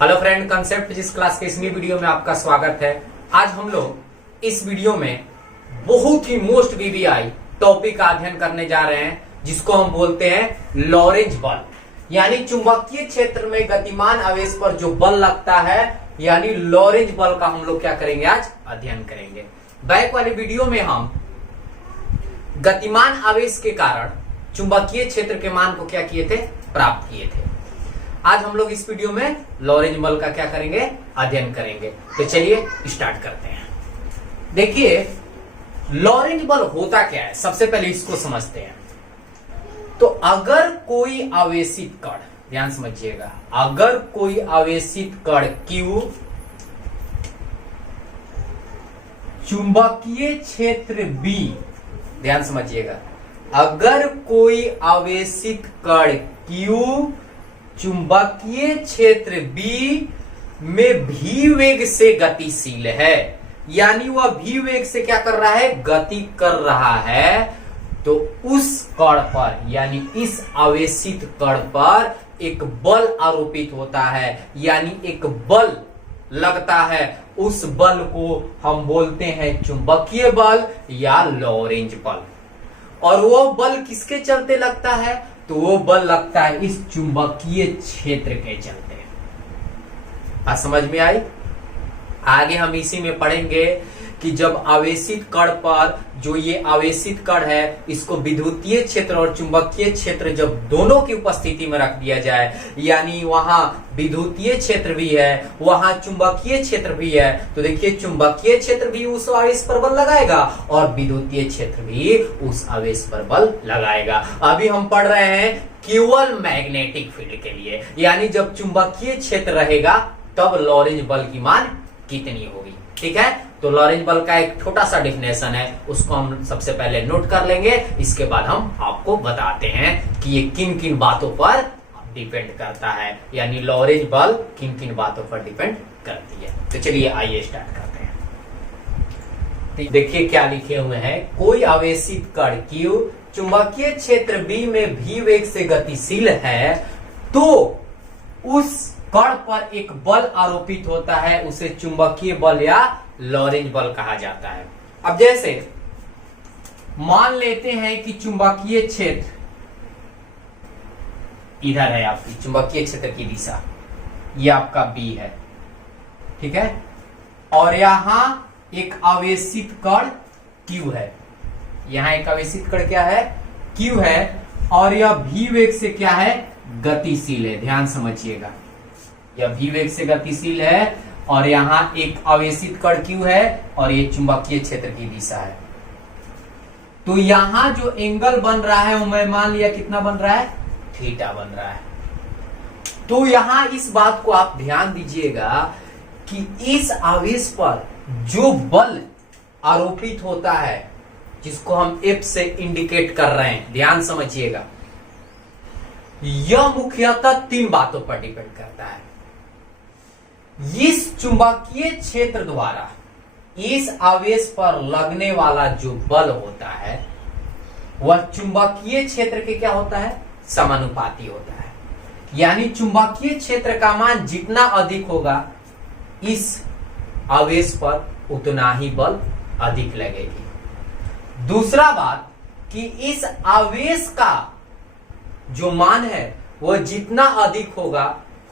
Hello friend, concept physics class के इस नई वीडियो में आपका स्वागत है। आज हम लोग इस वीडियो में बहुत ही मोस्ट वीवीआई टॉपिक का अध्ययन करने जा रहे हैं, जिसको हम बोलते हैं लॉरेंज बल। यानी चुंबकीय क्षेत्र में गतिमान आवेश पर जो बल लगता है, यानी लॉरेंज बल का हम लोग क्या करेंगे, आज अध्ययन करेंगे। बैक वाले वीडियो में हम गतिमान आवेश के कारण चुंबकीय क्षेत्र के मान को क्या किए थे, प्राप्त किए थे। आज हम लोग इस वीडियो में लॉरेंज बल का क्या करेंगे, अध्ययन करेंगे। तो चलिए स्टार्ट करते हैं। देखिए लॉरेंज बल होता क्या है, सबसे पहले इसको समझते हैं। तो अगर कोई आवेशित कण, ध्यान समझिएगा, अगर कोई आवेशित कण Q चुंबकीय क्षेत्र B, ध्यान समझिएगा, अगर कोई आवेशित कण Q चुंबकीय क्षेत्र B में भी वेग से गतिशील है, यानी वह भी वेग से क्या कर रहा है, गति कर रहा है, तो उस कण पर, यानी इस आवेशित कण पर एक बल आरोपित होता है, यानी एक बल लगता है। उस बल को हम बोलते हैं चुंबकीय बल या लॉरेंज बल। और वो बल किसके चलते लगता है, तो वो बल लगता है इस चुंबकीय क्षेत्र के चलते। बात समझ में आई? आगे हम इसी में पढ़ेंगे कि जब आवेशित कण पर, जो ये आवेशित कण है, इसको विद्युतीय क्षेत्र और चुंबकीय क्षेत्र जब दोनों की उपस्थिति में रख दिया जाए, यानी वहां विद्युतीय क्षेत्र भी है, वहां चुंबकीय क्षेत्र भी है, तो देखिए चुंबकीय क्षेत्र भी उस आवेश पर बल लगाएगा और विद्युतीय क्षेत्र भी उस आवेश पर बल लगाएगा। अभी हम पढ़ रहे हैं केवल मैग्नेटिक फील्ड के लिए, यानी जब चुंबकीय क्षेत्र रहेगा तब लॉरेंज बल की मान कितनी होगी। ठीक है, तो लॉरेंज बल का एक छोटा सा डिफिनेशन है, उसको हम सबसे पहले नोट कर लेंगे। इसके बाद हम आपको बताते हैं कि ये किन किन बातों पर डिपेंड करता है, यानी लॉरेंज बल किन किन बातों पर डिपेंड करती है। तो चलिए आइए स्टार्ट करते हैं। तो देखिए क्या लिखे हुए हैं, कोई आवेशित कण Q चुंबकीय क्षेत्र B में भी वेग से गतिशील है, तो उस कण पर एक बल आरोपित होता है, उसे चुंबकीय बल या लॉरेंज बल कहा जाता है। अब जैसे मान लेते हैं कि चुंबकीय क्षेत्र इधर है, आपकी चुंबकीय क्षेत्र की दिशा, ये आपका B है, ठीक है, और यहां एक आवेशित कण Q है, यहां एक आवेशित कण क्या है, Q है, और यह भी वेग से क्या है, गतिशील है। ध्यान समझिएगा, यह भी वेग से गतिशील है, और यहां एक आवेशित कण Q है, और ये चुंबकीय क्षेत्र की दिशा है। तो यहां जो एंगल बन रहा है वो मैं मान लिया कितना बन रहा है, थीटा बन रहा है। तो यहां इस बात को आप ध्यान दीजिएगा कि इस आवेश पर जो बल आरोपित होता है, जिसको हम F से इंडिकेट कर रहे हैं, ध्यान समझिएगा, यह मुख्यतः तीन बातों पर डिपेंड करता है। इस चुंबकीय क्षेत्र द्वारा इस आवेश पर लगने वाला जो बल होता है, वह चुंबकीय क्षेत्र के क्या होता है, समानुपाती होता है। यानी चुंबकीय क्षेत्र का मान जितना अधिक होगा, इस आवेश पर उतना ही बल अधिक लगेगी। दूसरा बात कि इस आवेश का जो मान है वह जितना अधिक होगा,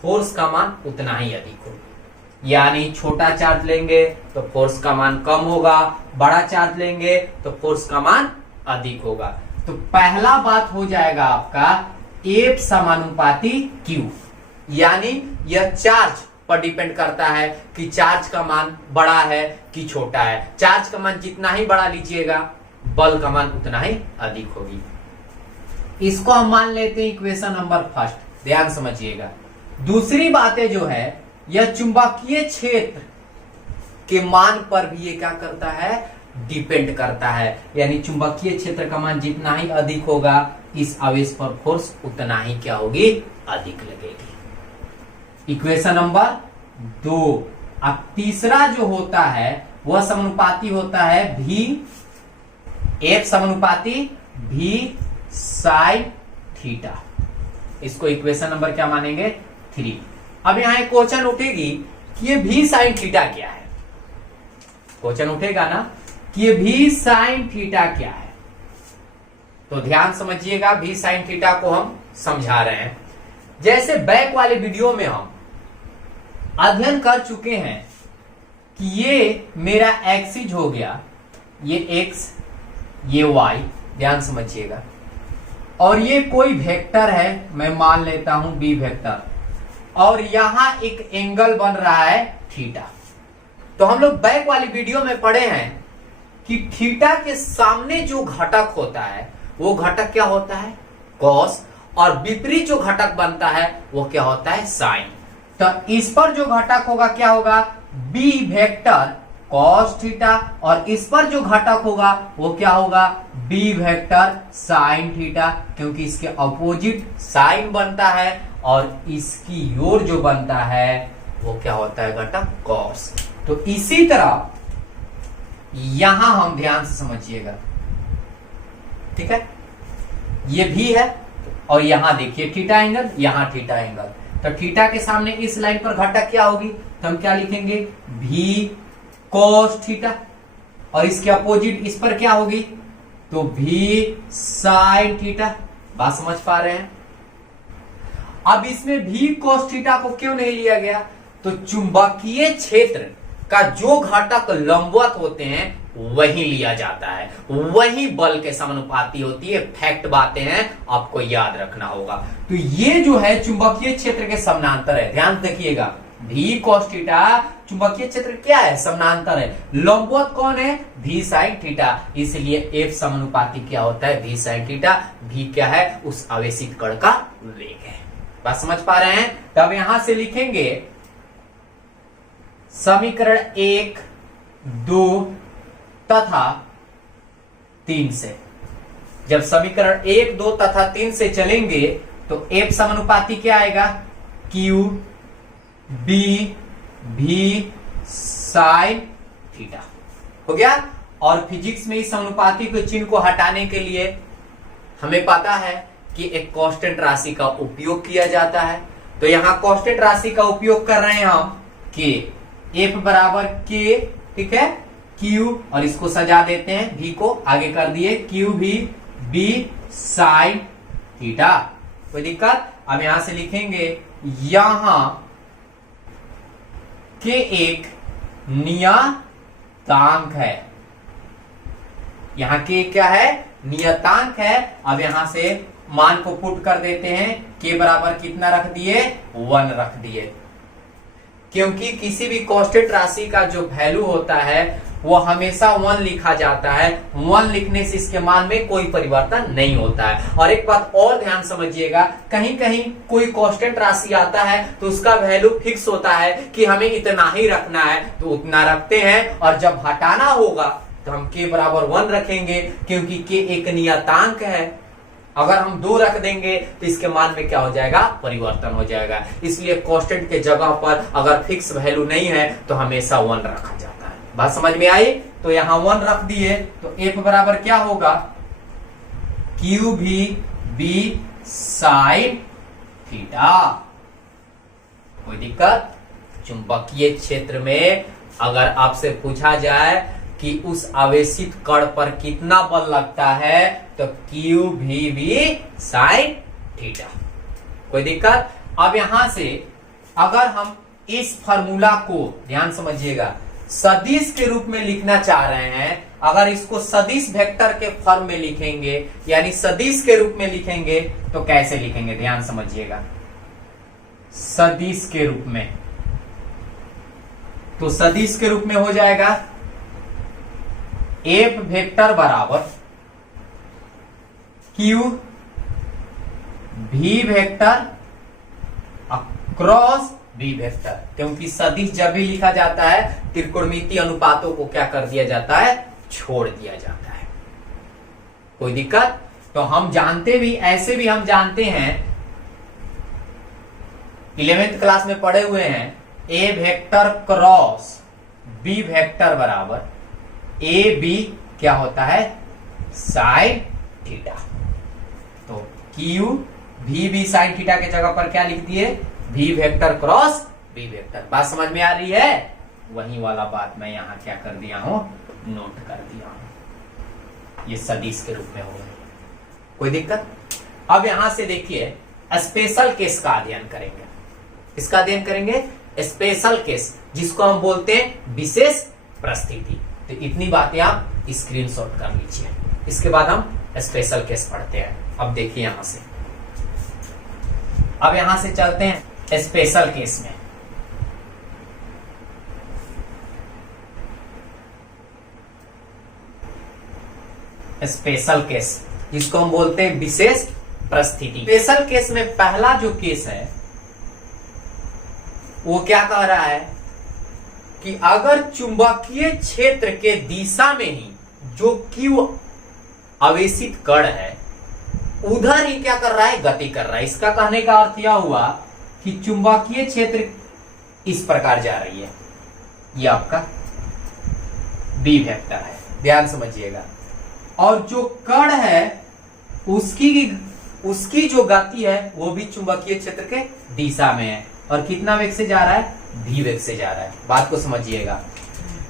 फोर्स का मान उतना ही अधिक होगा। यानी छोटा चार्ज लेंगे तो फोर्स का मान कम होगा, बड़ा चार्ज लेंगे तो फोर्स का मान अधिक होगा। तो पहला बात हो जाएगा आपका F समानुपाती Q, यानी यह चार्ज पर डिपेंड करता है कि चार्ज का मान बड़ा है कि छोटा है। चार्ज का मान जितना ही बड़ा लीजिएगा, बल का मान उतना ही अधिक होगी। इसको हम मान लेते हैं इक्वेशन नंबर फर्स्ट, ध्यान समझिएगा। दूसरी बातें जो है, यह चुंबकीय क्षेत्र के मान पर भी ये क्या करता है, डिपेंड करता है। यानी चुंबकीय क्षेत्र का मान जितना ही अधिक होगा, इस आवेश पर फोर्स उतना ही क्या होगी, अधिक लगेगी। Equation number 2। अब तीसरा जो होता है वह समानुपाती होता है भी, F समानुपाती भी साइन थीटा। इसको इक्वेशन नंबर क्या मानेंगे, 3। अब यहां एक क्वेश्चन उठेगी कि ये भी साइन थीटा क्या है। क्वेश्चन उठेगा ना कि ये भी साइन थीटा क्या है। तो ध्यान समझिएगा, भी साइन थीटा को हम समझा रहे हैं। जैसे बैक वाले वीडियो में हम अध्ययन कर चुके हैं कि ये मेरा एक्सिस हो गया, ये एक्स, ये वाई, ध्यान समझिएगा, और ये कोई वेक्टर है, मैं मान लेता हूं बी वेक्टर, और यहां एक एंगल बन रहा है थीटा। तो हम लोग बैक वाली वीडियो में पढ़े हैं कि थीटा के सामने जो घटक होता है वो घटक क्या होता है, कॉस, और विपरीत जो घटक बनता है वो क्या होता है, साइन। तो इस पर जो घटक होगा क्या होगा, बी वेक्टर कॉस थीटा, और इस पर जो घटक होगा वो क्या होगा, बी वेक्टर साइन थीटा, क्योंकि इसके अपोजिट साइन बनता है और इसकी ओर जो बनता है वो क्या होता है, घटक कॉस। तो इसी तरह यहां हम ध्यान से समझिएगा, ठीक है, ये भी है और यहां देखिए थीटा एंगल, यहां थीटा एंगल। तो थीटा के सामने इस लाइन पर घटक क्या होगी, तो हम क्या लिखेंगे, भी कॉस थीटा, और इसके अपोजिट इस पर क्या होगी, तो भी साइन थीटा। बात समझ पा रहे हैं। अब इसमें भी कॉस थीटा को क्यों नहीं लिया गया, तो चुंबकीय क्षेत्र का जो घटक लंबवत होते हैं वही लिया जाता है, वही बल के समानुपाती होती है। फैक्ट बातें हैं, आपको याद रखना होगा। तो ये जो है चुंबकीय क्षेत्र के समानांतर है, ध्यान देखिएगा, भी कॉस थीटा चुंबकीय क्षेत्र क्या है, समानांतर है। लंबवत कौन है, भी साइन थीटा, इसलिए एफ समानुपाती क्या होता है, भी साइन थीटा। भी क्या है, उस आवेशित कण का वेग है। बात समझ पा रहे हैं। तब यहां से लिखेंगे समीकरण 1, 2 तथा 3 से। जब समीकरण 1, 2 तथा 3 से चलेंगे तो एफ समानुपाती क्या आएगा, क्यू बी भी साइन थीटा हो गया। और फिजिक्स में इस समानुपाती के चिन्ह को हटाने के लिए हमें पता है कि एक कांस्टेंट राशि का उपयोग किया जाता है। तो यहां कांस्टेंट राशि का उपयोग कर रहे हैं हम के, एफ बराबर के, ठीक है, क्यू, और इसको सजा देते हैं, भी को आगे कर दिए, क्यू भी बी साइन थीटा। कोई दिक्कत। अब यहां से लिखेंगे यहां के एक नियतांक है, यहां के क्या है, नियतांक है। अब यहां से मान को पुट कर देते हैं, के बराबर कितना रख दिए, 1 रख दिए, क्योंकि किसी भी कांस्टेंट राशि का जो वैल्यू होता है वो हमेशा 1 लिखा जाता है। 1 लिखने से इसके मान में कोई परिवर्तन नहीं होता है। और एक बात और ध्यान समझिएगा, कहीं कहीं कोई कांस्टेंट राशि आता है तो उसका वैल्यू फिक्स होता है कि हमें इतना ही रखना है, तो उतना रखते हैं, और जब हटाना होगा तो हम के बराबर 1 रखेंगे, क्योंकि के एक नियतांक है। अगर हम 2 रख देंगे तो इसके मान में क्या हो जाएगा, परिवर्तन हो जाएगा। इसलिए कांस्टेंट के जगह पर अगर फिक्स वैल्यू नहीं है तो हमेशा 1 रखा जाता है। बात समझ में आई। तो यहां 1 रख दिए, तो एफ बराबर क्या होगा, क्यू भी बी साइन थीटा। कोई दिक्कत। चुंबकीय क्षेत्र में अगर आपसे पूछा जाए कि उस आवेशित कण पर कितना बल लगता है, तो क्यू भी बी साइन थीटा। कोई दिक्कत। अब यहां से अगर हम इस फॉर्मूला को ध्यान समझिएगा सदिश के रूप में लिखना चाह रहे हैं, अगर इसको सदिश वेक्टर के फॉर्म में लिखेंगे, यानी सदिश के रूप में लिखेंगे, तो कैसे लिखेंगे, ध्यान समझिएगा, सदिश के रूप में। तो सदिश के रूप में हो जाएगा एफ वेक्टर बराबर क्यू भी वेक्टर क्रॉस बी वेक्टर, क्योंकि सदिश जब भी लिखा जाता है त्रिकोणमितीय अनुपातों को क्या कर दिया जाता है, छोड़ दिया जाता है। कोई दिक्कत। तो हम जानते भी, ऐसे भी हम जानते हैं, 11th क्लास में पढ़े हुए हैं, ए वेक्टर क्रॉस बी वेक्टर बराबर ए बी क्या होता है, साइन थीटा। तो क्यू भी बी साइन थीटा के जगह पर क्या लिख दिए, v vector cross b vector. बात समझ में आ रही है? वही वाला बात मैं यहाँ क्या कर दिया हूं, नोट कर दिया हूं। ये सदिश के रूप में होगा, कोई दिक्कत? अब यहां से देखिए स्पेशल केस का अध्ययन करेंगे। इसका अध्ययन करेंगे स्पेशल केस, जिसको हम बोलते हैं विशेष परिस्थिति। तो इतनी बातें आप स्क्रीनशॉट कर लीजिए। इसके बाद हम स्पेशल केस पढ़ते हैं। अब देखिए यहां से, अब यहां से चलते हैं स्पेशल केस में। स्पेशल केस जिसको हम बोलते हैं विशेष परिस्थिति। स्पेशल केस में पहला जो केस है वो क्या कह रहा है कि अगर चुंबकीय क्षेत्र के दिशा में ही जो Q आवेशित कण है उधर ही क्या कर रहा है, गति कर रहा है। इसका कहने का अर्थ यह हुआ कि चुंबकीय क्षेत्र इस प्रकार जा रही है, यह आपका B वेक्टर है, ध्यान समझिएगा। और जो कण है उसकी जो गति है वो भी चुंबकीय क्षेत्र के दिशा में है, और कितना वेग से जा रहा है, v वेग से जा रहा है। बात को समझिएगा,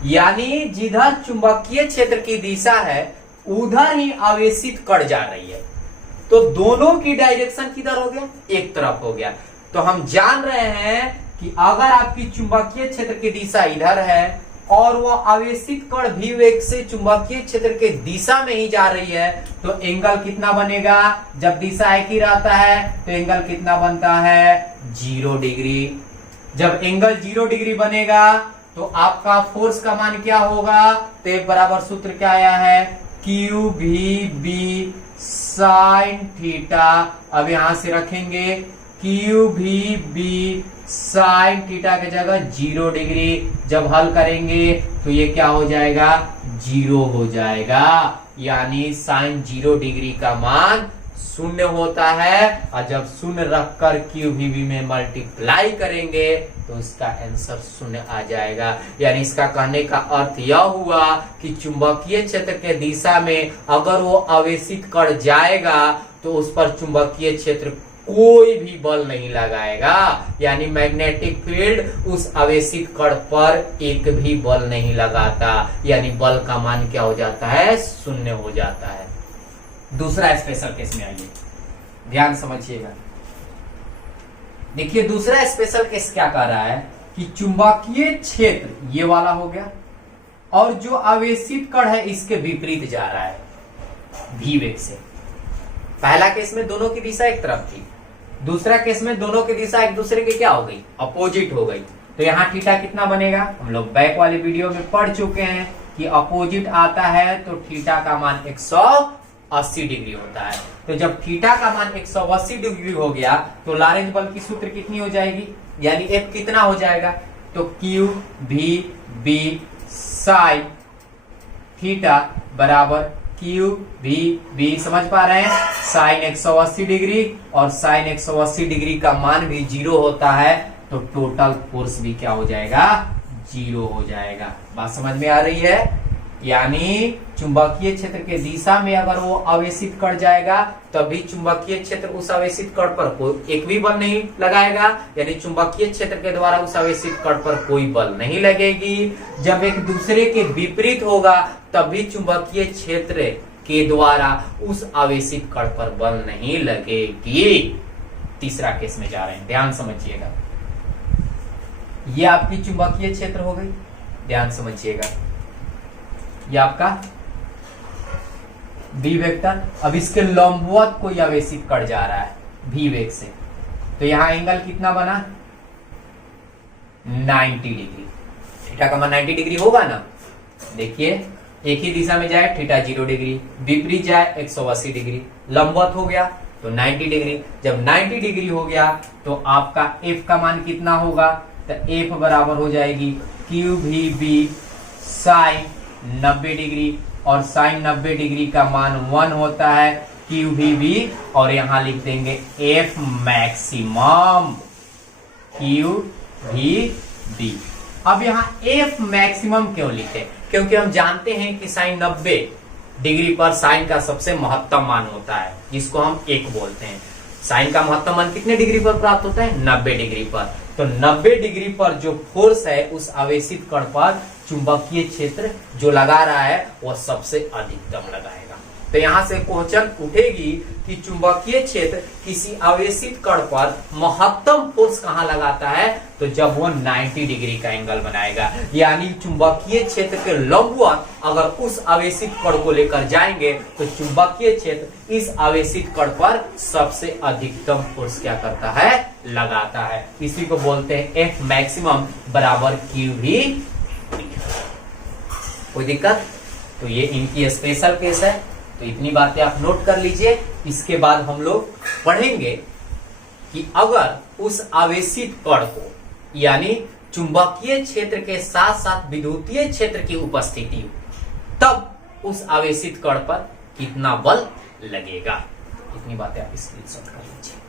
यानी जिधर चुंबकीय क्षेत्र की दिशा है उधर ही आवेशित कण जा रही है। तो दोनों की डायरेक्शन किधर हो गया, एक तरफ हो गया। तो हम जान रहे हैं कि अगर आपकी चुंबकीय क्षेत्र की दिशा इधर है और वो आवेशित कण v वेग से चुंबकीय क्षेत्र के दिशा में ही जा रही है, तो एंगल कितना बनेगा, जब दिशा एक ही रहता है तो एंगल कितना बनता है, 0 डिग्री। जब एंगल 0 डिग्री बनेगा तो आपका फोर्स का मान क्या होगा, तो एक बराबर सूत्र क्या आया है, क्यू भी बी साइन थीटा। अब यहां से रखेंगे क्यू भी बी साइन थीटा की जगह 0 डिग्री। जब हल करेंगे तो ये क्या हो जाएगा, 0 हो जाएगा। यानी साइन 0 डिग्री का मान 0 होता है, और जब 0 रखकर क्यू भी बी में मल्टीप्लाई करेंगे तो इसका आंसर 0 आ जाएगा। यानी इसका कहने का अर्थ यह हुआ कि चुंबकीय क्षेत्र के दिशा में अगर वो आवेशित कण जाएगा तो उस पर चुंबकीय क्षेत्र कोई भी बल नहीं लगाएगा। यानी मैग्नेटिक फील्ड उस आवेशित कण पर एक भी बल नहीं लगाता, यानी बल का मान क्या हो जाता है, 0 हो जाता है। दूसरा स्पेशल केस में आइए, ध्यान समझिएगा। देखिए दूसरा स्पेशल केस क्या कह रहा है कि चुंबकीय क्षेत्र ये वाला हो गया और जो आवेशित कण है इसके विपरीत जा रहा है v वेग से। पहला केस में दोनों की दिशा एक तरफ थी, दूसरा केस में दोनों की दिशा एक दूसरे के क्या हो गई, अपोजिट हो गई। तो यहाँ थीटा कितना बनेगा, हम लोग बैक वाले वीडियो में पढ़ चुके हैं कि अपोजिट आता है तो थीटा का मान 180 डिग्री होता है। तो जब थीटा का मान 180 डिग्री हो गया तो लॉरेंट बल की सूत्र कितनी हो जाएगी, यानी F कितना हो जाएगा, तो क्यू भी बी साइन थीटा बराबर क्यू भी बी, समझ पा रहे हैं, साइन 180 डिग्री और साइन 180 डिग्री का मान भी 0 होता है, तो टोटल फोर्स भी क्या हो जाएगा, 0 हो जाएगा। बात समझ में आ रही है? यानी चुंबकीय क्षेत्र के दिशा में अगर वो आवेशित कण जाएगा तभी चुंबकीय क्षेत्र उस आवेशित कण पर कोई एक भी बल नहीं लगाएगा, यानी चुंबकीय क्षेत्र के द्वारा उस आवेशित कण पर कोई बल नहीं लगेगी। जब एक दूसरे के विपरीत होगा तभी चुंबकीय क्षेत्र के द्वारा उस आवेशित कण पर बल नहीं लगेगी। तीसरा केस में जा रहे हैं, ध्यान समझिएगा। ये आपकी चुंबकीय क्षेत्र हो गई, ध्यान समझिएगा। ये आपका बी वेक्टर, अब इसके लंबवत कोई आवेशित कण जा रहा है v वेग से, तो यहां एंगल कितना बना, 90 डिग्री। थीटा का मान 90 डिग्री होगा ना। देखिए एक ही दिशा में जाए थीटा 0 डिग्री, विपरीत जाए 180 डिग्री, लंबवत हो गया तो 90 डिग्री। जब 90 डिग्री हो गया तो आपका f का मान कितना होगा, तो f बराबर हो जाएगी क्यू भी बी साइन 90 डिग्री, और साइन 90 डिग्री का मान 1 होता है क्यू भी बी, और यहां लिख देंगे एफ मैक्सिमम क्यू भी बी। अब यहां एफ मैक्सिमम क्यों लिखे, क्योंकि हम जानते हैं कि साइन 90 डिग्री पर साइन का सबसे महत्तम मान होता है जिसको हम 1 बोलते हैं। साइन का महत्तम मान कितने डिग्री पर प्राप्त होता है? 90 डिग्री पर। तो 90 डिग्री पर जो फोर्स है उस आवेशित कण पर चुंबकीय क्षेत्र जो लगा रहा है वह सबसे अधिकतम लगाएगा। तो यहां से क्वेश्चन उठेगी कि चुंबकीय क्षेत्र किसी आवेशित कण पर महत्तम फोर्स कहां लगाता है? तो जब वो 90 डिग्री का एंगल बनाएगा, यानी चुंबकीय क्षेत्र के लंबवत अगर उस आवेशित कण को लेकर जाएंगे तो चुंबकीय क्षेत्र इस आवेशित कण पर सबसे अधिकतम फोर्स क्या करता है? लगाता है। इसी को बोलते हैं F मैक्सिमम बराबर QV। कोई दिक्कत? तो ये इनकी स्पेशल केस है। तो इतनी बातें आप नोट कर लीजिए। इसके बाद हम लोग पढ़ेंगे कि अगर उस आवेशित कण को यानी चुंबकीय क्षेत्र के साथ साथ विद्युतीय क्षेत्र की उपस्थिति हो तब उस आवेशित कण पर कितना बल लगेगा। इतनी बातें आप स्क्रीनशॉट कर लीजिए।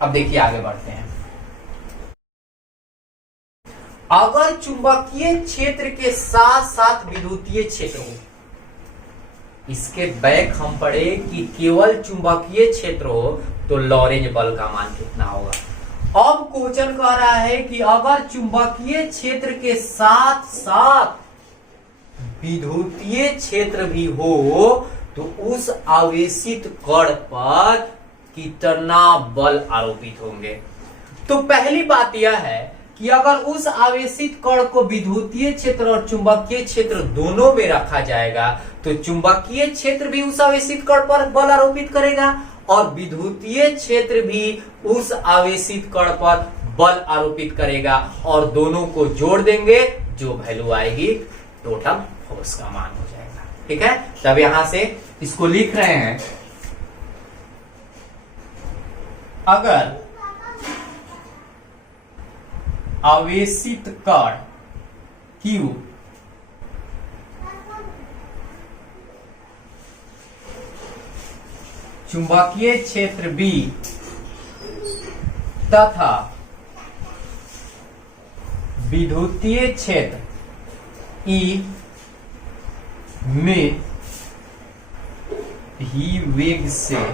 अब देखिए आगे बढ़ते हैं। अगर चुंबकीय क्षेत्र के साथ साथ विद्युतीय क्षेत्र हो, इसके बैक हम पढ़े कि केवल चुंबकीय क्षेत्र हो तो लॉरेंज बल का मान कितना होगा। अब क्वेश्चन कह रहा है कि अगर चुंबकीय क्षेत्र के साथ साथ विद्युतीय क्षेत्र भी हो तो उस आवेशित कण पर कितना बल आरोपित होंगे। तो पहली बात यह है कि अगर उस आवेशित कण को विद्युतीय क्षेत्र और चुंबकीय क्षेत्र दोनों में रखा जाएगा तो चुंबकीय क्षेत्र भी उस आवेशित कण पर बल आरोपित करेगा और विद्युतीय क्षेत्र भी उस आवेशित कण पर बल आरोपित करेगा और दोनों को जोड़ देंगे, जो वैल्यू आएगी टोटल फोर्स का मान हो जाएगा। ठीक है, तब यहां से इसको लिख रहे हैं। अगर आवेशित कण Q चुंबकीय क्षेत्र B तथा विद्युतीय क्षेत्र E में भी वेग से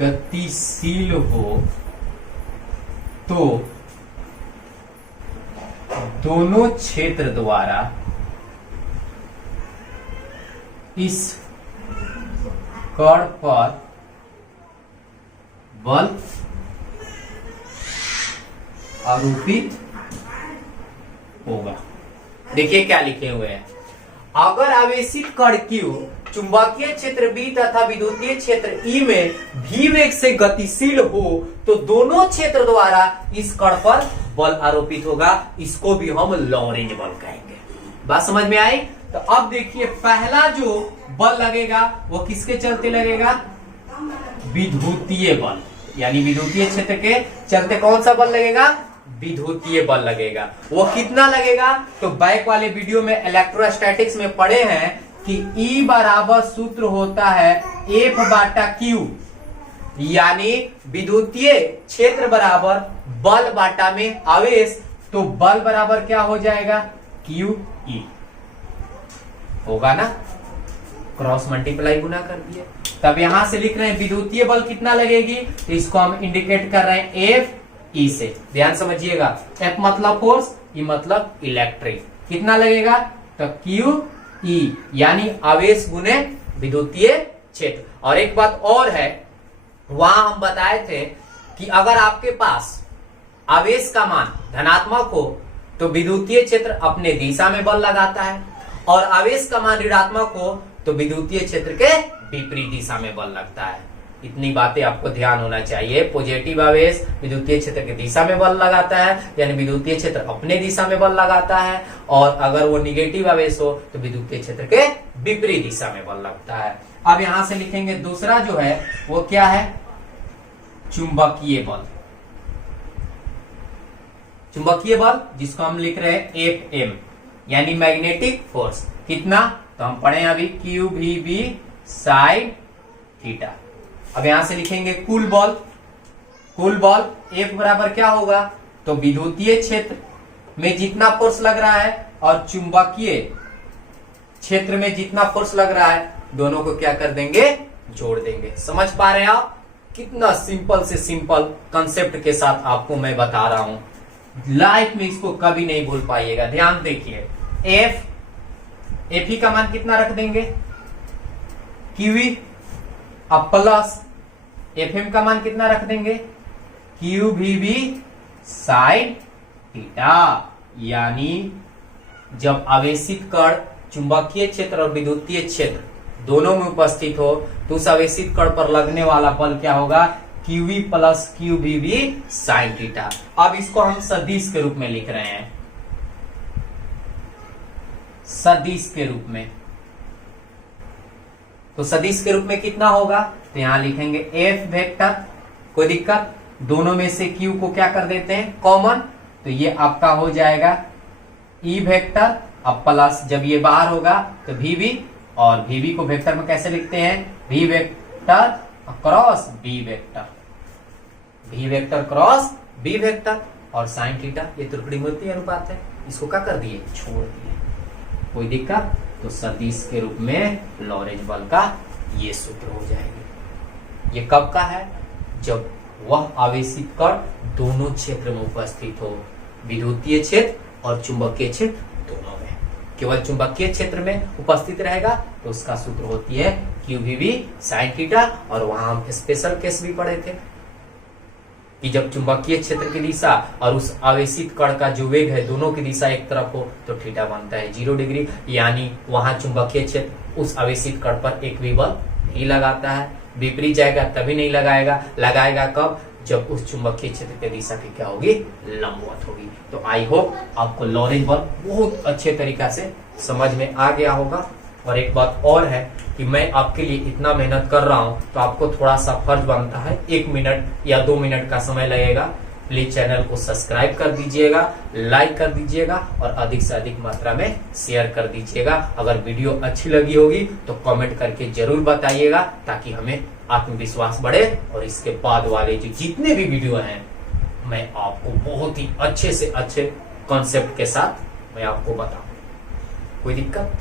गतिशील हो तो दोनों क्षेत्र द्वारा इस कण पर बल आरोपित होगा। देखिए क्या लिखे हुए हैं। अगर आवेशित कण Q चुंबकीय क्षेत्र B तथा विद्युतीय क्षेत्र E में भी वेग से गतिशील हो तो दोनों क्षेत्र द्वारा इस कण पर बल आरोपित होगा। इसको भी हम लॉरेंज बल कहेंगे। बात समझ में आई? तो अब देखिए पहला जो बल लगेगा वो किसके चलते लगेगा? विद्युतीय बल, यानी विद्युतीय क्षेत्र के चलते कौन सा बल लगेगा? विद्युतीय बल लगेगा। वो कितना लगेगा? तो बैक वाले वीडियो में इलेक्ट्रोस्टैटिक्स में पढ़े हैं कि E बराबर सूत्र होता है F बाटा Q, यानी विद्युतीय क्षेत्र बराबर बल बाटा में आवेश। तो बल बराबर क्या हो जाएगा? QE होगा ना, क्रॉस मल्टीप्लाई गुना कर दिए। तब यहां से लिख रहे हैं विद्युतीय बल कितना लगेगी, तो इसको हम इंडिकेट कर रहे हैं FE से। ध्यान समझिएगा, F मतलब फोर्स, E मतलब इलेक्ट्रिक। कितना लगेगा? तो QE यानी आवेश गुने विद्युतीय क्षेत्र। और एक बात और है, वहां हम बताए थे कि अगर आपके पास आवेश का मान धनात्मक हो तो विद्युतीय क्षेत्र अपने दिशा में बल लगाता है और आवेश का मान ऋणात्मक हो तो विद्युतीय क्षेत्र के विपरीत दिशा में बल लगता है। इतनी बातें आपको ध्यान होना चाहिए। पॉजिटिव आवेश विद्युतीय क्षेत्र की दिशा में बल लगाता है, यानी विद्युतीय क्षेत्र अपने दिशा में बल लगाता है, और अगर वो निगेटिव आवेश हो तो विद्युतीय क्षेत्र के विपरीत दिशा में बल लगता है। अब यहां से लिखेंगे दूसरा जो है वो क्या है? चुंबकीय बल। चुंबकीय बल जिसको हम लिख रहे हैं FM, यानी मैग्नेटिक फोर्स। कितना? तो हम पढ़े अभी QVB साइन थीटा। अब यहां से लिखेंगे कुल बल। कुल बल F बराबर क्या होगा? तो विद्युतीय क्षेत्र में जितना फोर्स लग रहा है और चुंबकीय क्षेत्र में जितना फोर्स लग रहा है, दोनों को क्या कर देंगे? जोड़ देंगे। समझ पा रहे हैं आप? कितना सिंपल से सिंपल कंसेप्ट के साथ आपको मैं बता रहा हूं, लाइफ में इसको कभी नहीं भूल पाइएगा। ध्यान देखिए, एफ ही का मान कितना रख देंगे, क्यूई, अब प्लस एफ एम का मान कितना रख देंगे, क्यू भी बी साइन थीटा। यानी जब आवेशित कण चुंबकीय क्षेत्र और विद्युतीय क्षेत्र दोनों में उपस्थित हो तो उस आवेशित कण पर लगने वाला बल क्या होगा, क्यूवी प्लस क्यू भी बी साइन थीटा। अब इसको हम सदिश के रूप में लिख रहे हैं, सदिश के रूप में। तो सदिश के रूप में कितना होगा, तो यहां लिखेंगे एफ वेक्टर, कोई दिक्कत, दोनों में से क्यू को क्या कर देते हैं कॉमन, तो ये आपका हो जाएगा ई वेक्टर, अब प्लस जब ये बाहर होगा तो वीवी, और वीवी को वेक्टर में कैसे लिखते हैं, v vector cross b vector, v vector cross b vector, और साइन थीटा ये त्रिकोणमितीय अनुपात है, इसको क्या कर दिए, छोड़ दिए, कोई दिक्कत। तो सदिश के रूप में लॉरेंज बल का ये सूत्र हो जाएगी। ये कब का है, जब वह आवेशित कण दोनों क्षेत्र में उपस्थित हो, विद्युतीय क्षेत्र और चुंबकीय क्षेत्र दोनों में। केवल चुंबकीय क्षेत्र में उपस्थित रहेगा तो उसका सूत्र होती है q v b sine theta. और वहां हम स्पेशल केस भी पढ़े थे कि जब चुंबकीय क्षेत्र की दिशा और उस आवेशित कण का जो वेग है दोनों की दिशा एक तरफ हो तो थीटा बनता है 0 डिग्री। यानी वहां चुंबकीय क्षेत्र उस आवेशित कण पर एक भी बल नहीं लगाता है, विपरीत जाएगा तभी नहीं लगाएगा, लगाएगा कब, जब उस चुंबकीय क्षेत्र की दिशा की क्या होगी, लंबवत होगी। तो आई होप आपको लॉरेंज बल बहुत अच्छे तरीका से समझ में आ गया होगा। और एक बात और है कि मैं आपके लिए इतना मेहनत कर रहा हूं तो आपको थोड़ा सा फर्ज बनता है, 1 मिनट या 2 मिनट का समय लगेगा, प्लीज चैनल को सब्सक्राइब कर दीजिएगा, लाइक कर दीजिएगा और अधिक से अधिक मात्रा में शेयर कर दीजिएगा। अगर वीडियो अच्छी लगी होगी तो कमेंट करके जरूर बताइएगा ताकि हमें आत्मविश्वास बढ़े और इसके बाद वाले जो जितने भी वीडियो हैं मैं आपको बहुत ही अच्छे से अच्छे कॉन्सेप्ट के साथ मैं आपको बताऊं। कोई दिक्कत